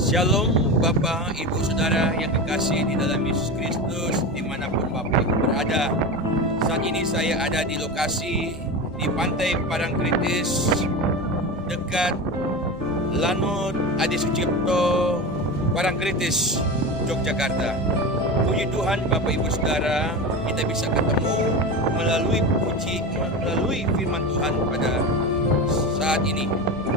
Shalom Bapak, Ibu, Saudara yang kekasih di dalam Yesus Kristus dimanapun Bapak Ibu berada. Saat ini saya ada di lokasi di Pantai Parangtritis dekat Lanut Adi Sucipto, Parangtritis, Yogyakarta. Puji Tuhan Bapak Ibu Saudara, kita bisa ketemu melalui firman Tuhan pada saat ini.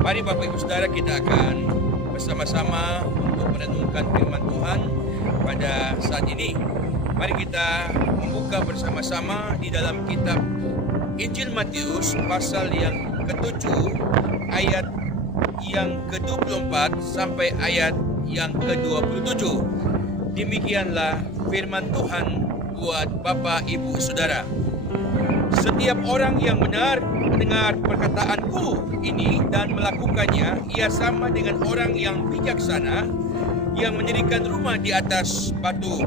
Mari Bapak Ibu Saudara, kita akan bersama-sama untuk merenungkan firman Tuhan pada saat ini. Mari kita membuka bersama-sama di dalam kitab Injil Matius pasal yang ke-7 ayat yang ke-24 sampai ayat yang ke-27. Demikianlah firman Tuhan buat Bapak Ibu Saudara. Setiap orang yang benar mendengar perkataanku ini dan melakukannya, ia sama dengan orang yang bijaksana yang mendirikan rumah di atas batu.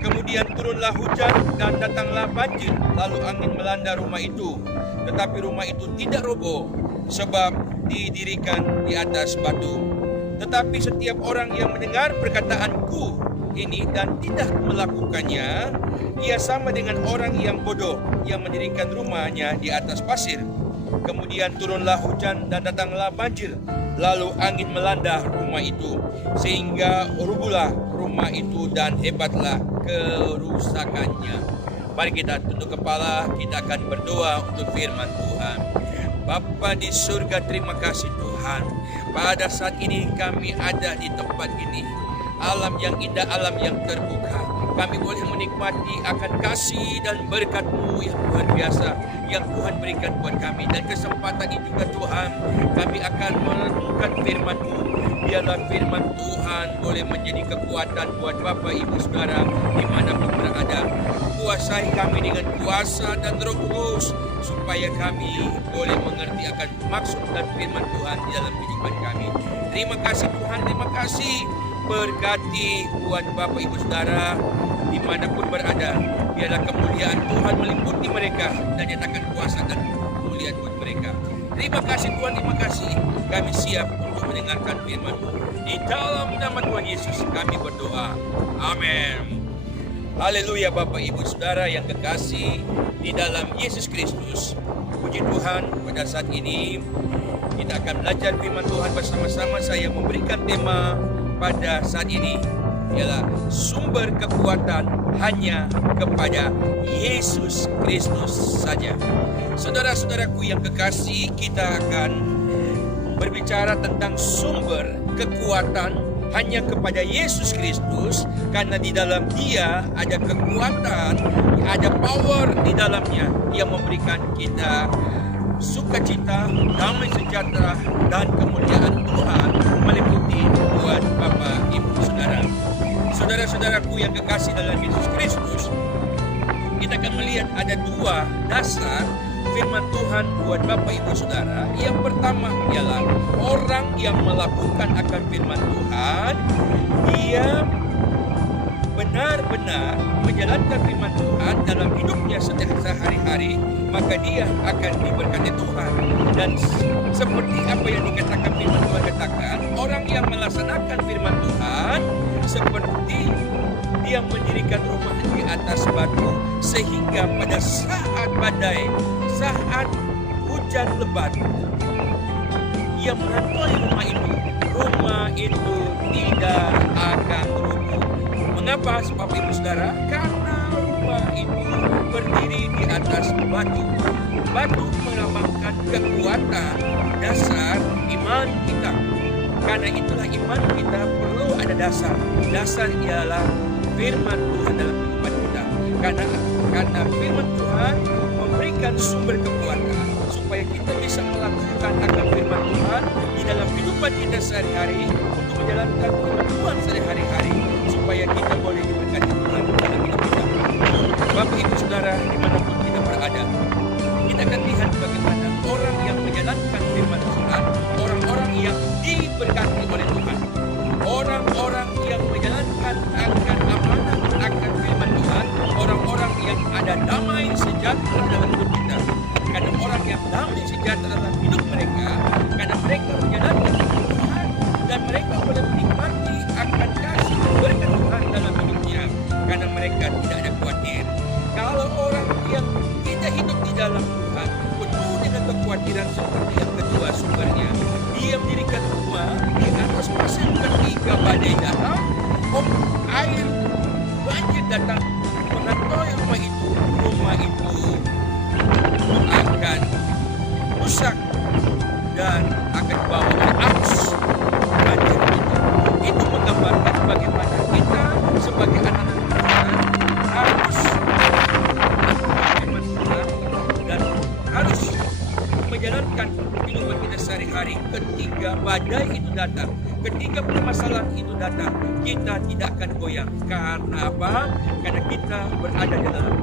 Kemudian turunlah hujan dan datanglah banjir, lalu angin melanda rumah itu. Tetapi rumah itu tidak roboh, sebab didirikan di atas batu. Tetapi setiap orang yang mendengar perkataanku ini dan tidak melakukannya, ia sama dengan orang yang bodoh yang mendirikan rumahnya di atas pasir. Kemudian turunlah hujan dan datanglah banjir, lalu angin melanda rumah itu, sehingga rubuhlah rumah itu dan hebatlah kerusakannya. Mari kita tunduk kepala, kita akan berdoa untuk firman Tuhan. Bapa di surga, terima kasih Tuhan. Pada saat ini kami ada di tempat ini, alam yang indah, alam yang terbuka. Kami boleh menikmati akan kasih dan berkat-Mu yang luar biasa yang Tuhan berikan buat kami. Dan kesempatan ini juga Tuhan, kami akan merenungkan firman-Mu. Biarlah firman Tuhan boleh menjadi kekuatan buat Bapak Ibu Saudara dimanapun berada. Kuasai kami dengan kuasa dan Roh Kudus, supaya kami boleh mengerti akan maksud dan firman Tuhan di dalam kehidupan kami. Terima kasih Tuhan, terima kasih. Berkati buat Bapak Ibu Saudara dimanapun berada. Biarlah kemuliaan Tuhan meliputi mereka dan nyatakan kuasa dan kemuliaan buat mereka. Terima kasih Tuhan, terima kasih. Kami siap untuk mendengarkan firman-Mu. Di dalam nama Tuhan Yesus kami berdoa. Amin. Haleluya Bapak Ibu Saudara yang kekasih di dalam Yesus Kristus. Puji Tuhan, pada saat ini kita akan belajar firman Tuhan bersama-sama. Saya memberikan tema pada saat ini ialah sumber kekuatan hanya kepada Yesus Kristus saja. Saudara-saudaraku yang kekasih, kita akan berbicara tentang sumber kekuatan hanya kepada Yesus Kristus, karena di dalam Dia ada kekuatan, ada power di dalamnya yang memberikan kita sukacita, damai sejahtera, dan kemuliaan Tuhan meliputi buat Bapak Ibu Saudara. Saudara-saudaraku yang kekasih dalam Yesus Kristus, kita akan melihat ada dua dasar firman Tuhan buat Bapak Ibu Saudara. Yang pertama ialah orang yang melakukan akan firman Tuhan, dia benar-benar menjalankan firman Tuhan dalam hidupnya sehari-hari, maka dia akan diberkati Tuhan. Dan seperti apa yang dikatakan firman Tuhan katakan, orang yang melaksanakan firman Tuhan seperti dia mendirikan rumah di atas batu, sehingga pada saat badai, saat hujan lebat, ia menghantui rumah itu tidak akan rubuh. Mengapa Bapak Ibu Saudara? Karena rumah itu berdiri di atas batu. Batu melambangkan kekuatan dasar iman kita. Karena itulah iman kita perlu ada dasar. Dasar ialah firman Tuhan dalam kehidupan kita. Karena firman Tuhan memberikan sumber kekuatan supaya kita bisa melakukan akan firman Tuhan di dalam kehidupan kita sehari-hari, untuk menjalankan firman Tuhan sehari-hari, supaya kita boleh diberkati Tuhan dalam hidup kita. Bapak Ibu Saudara dimanapun kita berada, kita akan lihat bagaimana orang yang menjalankan firman Tuhan, orang-orang yang diberkati oleh Tuhan, orang-orang yang menjalankan akan amanat akan firman Tuhan, orang-orang yang ada damai sejahtera dalam hidup kita. Karena orang yang damai sejahtera dalam hidup mereka, karena mereka menjalankan firman Tuhan dan mereka badai datang, air banjir datang menghantui rumah itu akan rusak dan akan dibawa oleh arus banjir itu. Itu menggambarkan bagaimana kita sebagai anak-anak Tuhan harus firman Tuhan dan harus menjalankan kehidupan kita sehari-hari. Ketika badai itu datang, ketika permasalahan itu datang, kita tidak akan goyang. Karena apa? Karena kita berada di dalam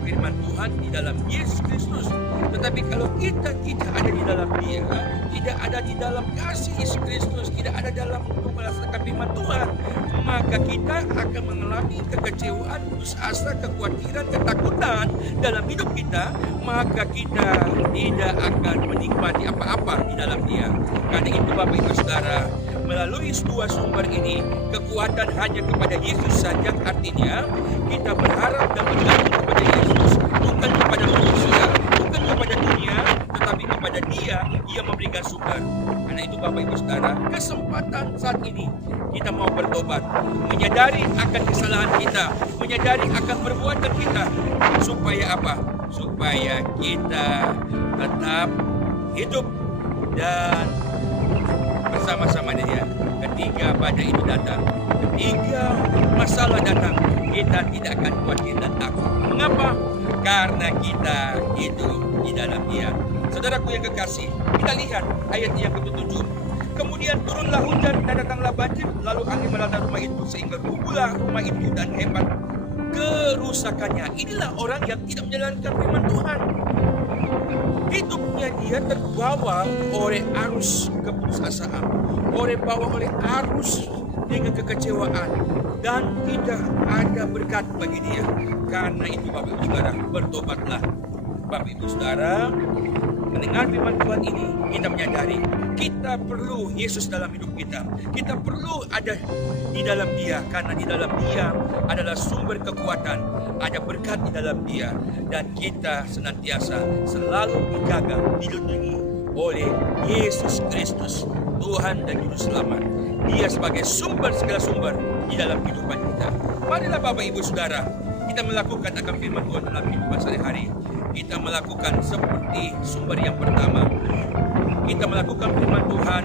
firman Tuhan, di dalam Yesus Kristus. Tetapi kalau kita tidak ada di dalam Dia, tidak ada di dalam kasih Yesus Kristus, tidak ada dalam untuk melaksanakan firman Tuhan, maka kita akan mengalami kekecewaan, putus asa, kekhawatiran, ketakutan dalam hidup kita. Maka kita tidak akan menikmati apa-apa di dalam Dia. Karena itu Bapak Ibu Saudara, melalui dua sumber ini, kekuatan hanya kepada Yesus saja. Artinya kita berharap dan bergantung kepada Yesus, bukan kepada manusia, bukan kepada dunia, tetapi kepada Dia yang memberikan sumber. Karena itu Bapak Ibu Saudara, kesempatan saat ini kita mau bertobat, menyadari akan kesalahan kita, menyadari akan perbuatan kita, supaya apa? Supaya kita tetap hidup dan bersama-sama Dia. Ketika badai itu datang, ketika masalah datang, kita tidak akan khawatir dan takut. Mengapa? Karena kita hidup di dalam Dia. Saudaraku yang kekasih, kita lihat ayat yang ke-7. Kemudian turunlah hujan dan datanglah banjir, lalu angin melanda rumah itu sehingga rubuhlah rumah itu dan hebat kerusakannya. Inilah orang yang tidak menjalankan firman Tuhan. Hidupnya dia terbawa oleh arus keputusasaan, oleh arus dengan kekecewaan, dan tidak ada berkat bagi dia. Karena itu Bapak Ibu Saudara, bertobatlah. Bapak Ibu Saudara, mendengar firman Tuhan ini, kita menyadari kita perlu Yesus dalam hidup kita. Kita perlu ada di dalam Dia, karena di dalam Dia adalah sumber kekuatan, ada berkat di dalam Dia, dan kita senantiasa selalu dijaga, dilindungi oleh Yesus Kristus, Tuhan dan Juru Selamat. Dia sebagai sumber segala sumber di dalam kehidupan kita. Marilah Bapak Ibu Saudara, kita melakukan akan firman Tuhan dalam kehidupan sehari-hari. Kita melakukan seperti sumber yang pertama. Kita melakukan firman Tuhan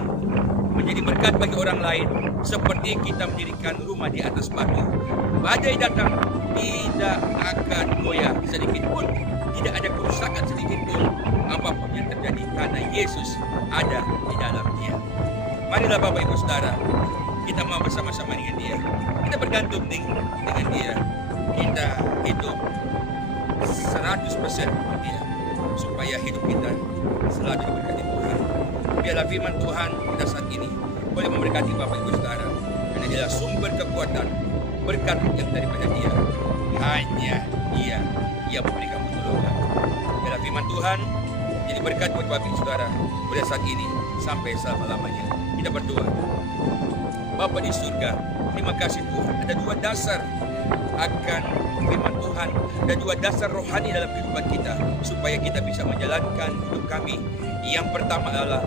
menjadi berkat bagi orang lain, seperti kita mendirikan rumah di atas batu. Badai datang, tidak akan goyah sedikit pun, tidak ada kerusakan sedikit pun apapun yang terjadi, karena Yesus ada di dalam Dia. Marilah Bapak Ibu Saudara, kita mau bersama-sama dengan Dia. Kita bergantung dengan Dia. Kita hidup 100% dengan Dia, supaya hidup kita selalu diberkati Tuhan. Biarlah firman Tuhan pada saat ini boleh memberkati Bapak Ibu Saudara, karena Dia adalah sumber kekuatan, berkat yang daripada Dia. Hanya Dia yang memberikan pertolongan. Biarlah firman Tuhan jadi berkat buat Bapak Ibu Saudara pada saat ini sampai selama-lamanya. Kita berdoa. Bapa di surga, terima kasih Tuhan. Ada dua dasar akan firman Tuhan dan dua dasar rohani dalam kehidupan kita, supaya kita bisa menjalankan hidup kami. Yang pertama adalah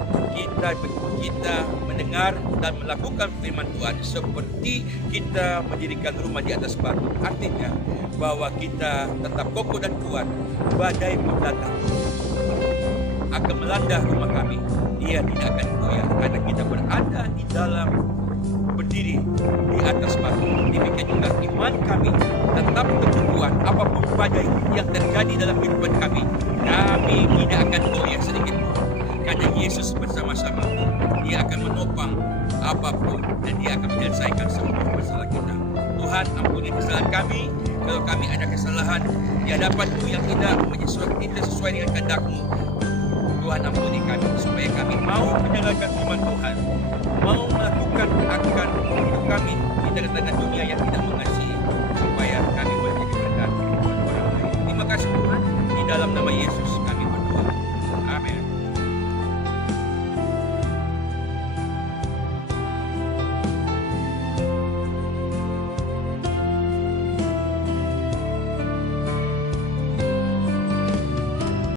kita mendengar dan melakukan firman Tuhan seperti kita mendirikan rumah di atas batu. Artinya bahwa kita tetap kokoh dan kuat. Badai pun datang akan melanda rumah kami, dia tidak akan goyah, karena kita berada di dalam, berdiri di atas batu. Demikian juga iman kami tetap teguh kuat. Apapun badai yang terjadi dalam kehidupan kami tidak akan goyah sedikit pun, karena Yesus bersama-sama. Dia akan menopang apapun dan Dia akan menyelesaikan semua masalah kita. Tuhan, ampuni kesalahan kami. Kalau kami ada kesalahan di hadapan-Mu yang tidak sesuai dengan kehendak-Mu, Tuhan ampuni kami, supaya kami mau menjalankan firman Tuhan, mau melakukan akan hidup kami di tengah-tengah dunia yang tidak mengasihi, supaya kami boleh jadi berkat buat orang lain. Terima kasih Tuhan, di dalam nama Yesus